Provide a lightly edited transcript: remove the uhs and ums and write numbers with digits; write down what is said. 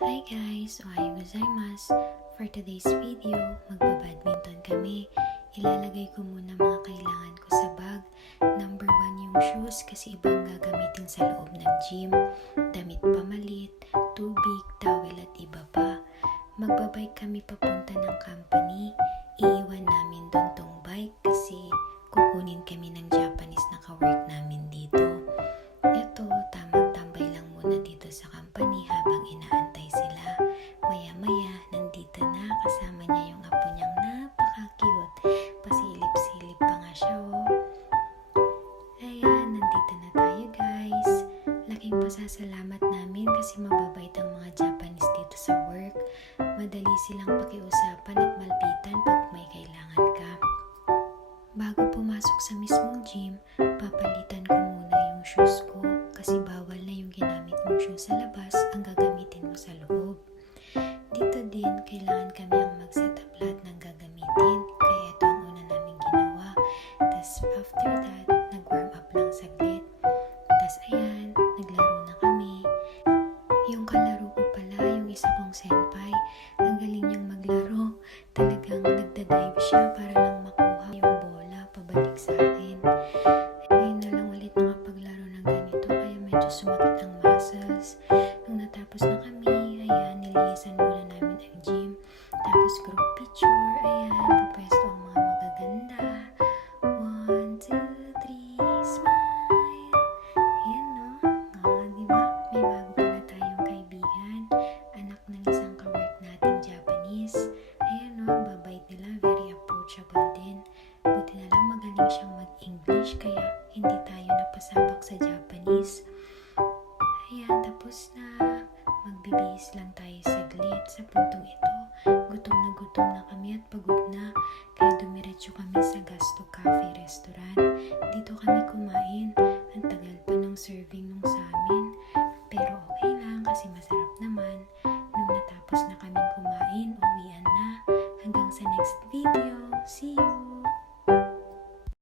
Hi guys! Ohayou gozaimasu! For today's video, magba-badminton kami. Ilalagay ko muna mga kailangan ko sa bag. Number 1 yung shoes kasi ibang gagamitin sa loob ng gym. Damit pamalit, tubig, towel at iba pa. Magbabike kami papunta ng company. Iiwan namin doon tong bike kasi kukunin kami ng Japanese na ka-work namin dito. Ito, tamang tambay lang muna dito sa company habang inaantay sila. Maya-maya, nandito na, kasama niya yung apo niyang napaka-cute. Pasilip-silip pa nga siya, oh. Ayan, nandito na tayo guys. Laking pasasalamat namin kasi mababait ang mga Japanese dito sa work. Madali silang pakiusapan at malpitan pag may kailangan ka. Bago pumasok sa mismong gym, papalitan ko muna yung shoes ko kasi bawal na yung ginamit mong shoes sa labas ang gagamitin mo sa loob. Dito din, kailangan kami ang mag-set up lahat ng gagamitin kaya ito ang una namin ginawa. Tapos after that, nag-warm up lang saglit. Tapos ayan, naglaro na kami. Yung kalaro ko pala, yung isa kong senpai, ang galing niyang maglaro. Talagang nagda-dive siya para lang makuha yung bola pabalik sa akin. Ngayon na lang ulit nakapaglaro ng ganito kaya medyo sumakit ang muscles. Nung natapos na kami, ayan, nililisan muna namin ang gym. Tapos group picture, ayan, pupwesto ang mga magaganda. 1, 2, 3, smile! Ayan, no? Diba? May bago pala tayong kaibigan. Anak ng isang ka-work nating Japanese. Ayan, no? Ang babait nila, very approachable din. Buti na lang magaling siyang mag-English kaya hindi tayo napasabak sa Japanese. Ayan, tapos na. Magbibihis lang tayo saglit. Sa puntong ito, gutom na kami at pagod na. Kaya dumiretso kami sa Gasto Cafe Restaurant. Dito kami kumain. Ang tagal pa ng serving nung sa amin. Pero okay lang kasi masarap naman. Nung natapos na kaming kumain, uwian na. Hanggang sa next video. See you!